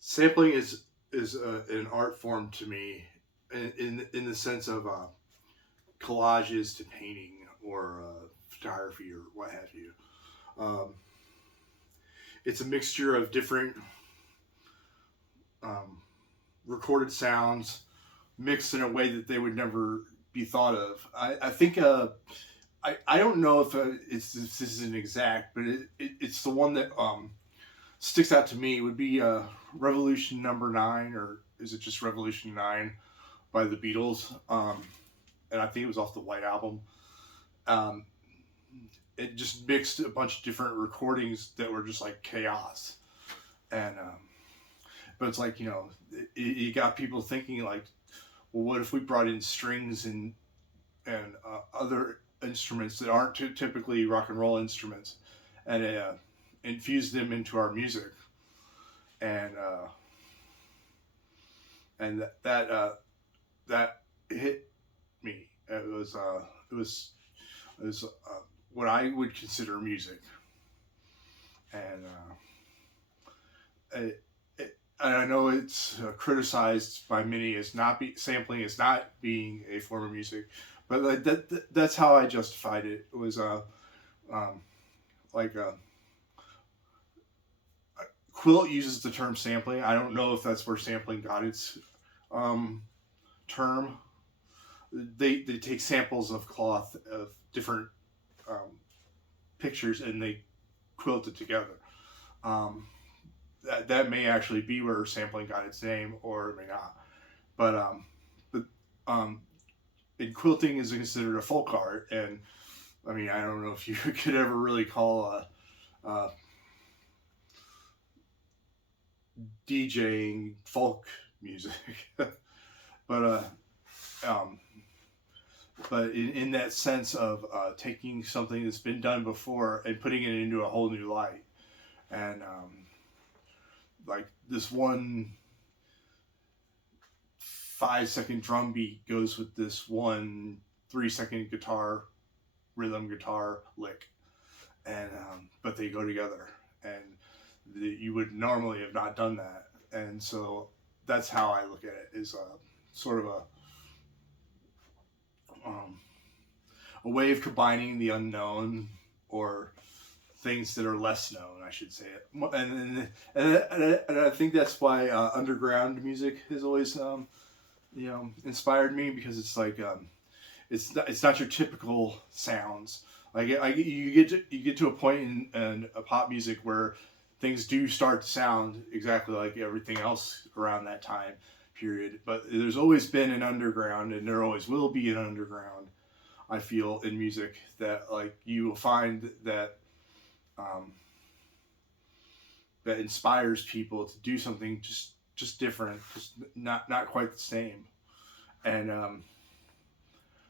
Sampling is an art form to me, in the sense of collages to painting or photography or what have you. Um, it's a mixture of different um, recorded sounds mixed in a way that they would never be thought of. I think I don't know if this is an exact, but it's the one that sticks out to me. It would be Revolution Number Nine, or is it just Revolution Nine by the Beatles? And I think it was off the White Album. Um, it just mixed a bunch of different recordings that were just like chaos, and but it's like, you got people thinking like, well, what if we brought in strings and other instruments that aren't typically rock and roll instruments, and infused them into our music, and that hit me. It was what I would consider music, and and I know it's criticized by many as sampling as not being a form of music, but like that's how I justified it. It was um, like Quilt uses the term sampling. I don't know if that's where sampling got its um, term. They take samples of cloth of different um, pictures and they quilt it together. Um, that may actually be where sampling got its name, or it may not. But um, and quilting is considered a folk art, and I mean, I don't know if you could ever really call a DJing folk music, but um, but in that sense of taking something that's been done before and putting it into a whole new light, and like this one 5 second drum beat goes with this one 3 second rhythm guitar lick, and but they go together, and you would normally have not done that, and so that's how I look at it, is sort of um, a way of combining the unknown, or things that are less known, I should say. And I think that's why underground music has always inspired me, because it's like it's not your typical sounds. Like you get to a point in a pop music where things do start to sound exactly like everything else around that time period. But there's always been an underground, and there always will be an underground. I feel in music that like you will find that um, that inspires people to do something just different, just not quite the same, and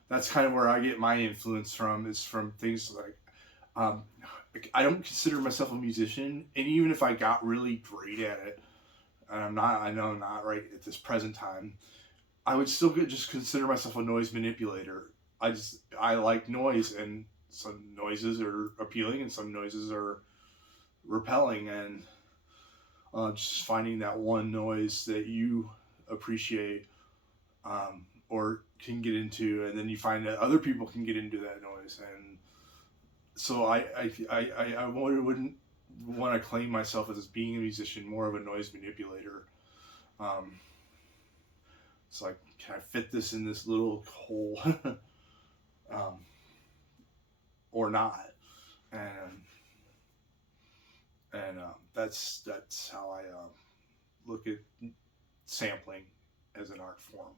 that's kind of where I get my influence from, is from things like um, I don't consider myself a musician, and even if I got really great at it, and I know I'm not right at this present time, I would still just consider myself a noise manipulator. I like noise, and some noises are appealing, and some noises are repelling, and just finding that one noise that you appreciate, or can get into, and then you find that other people can get into that noise, and so I wouldn't want to claim myself as being a musician, more of a noise manipulator. Um, it's like, can I fit this in this little hole, um, or not? And that's how I look at sampling as an art form.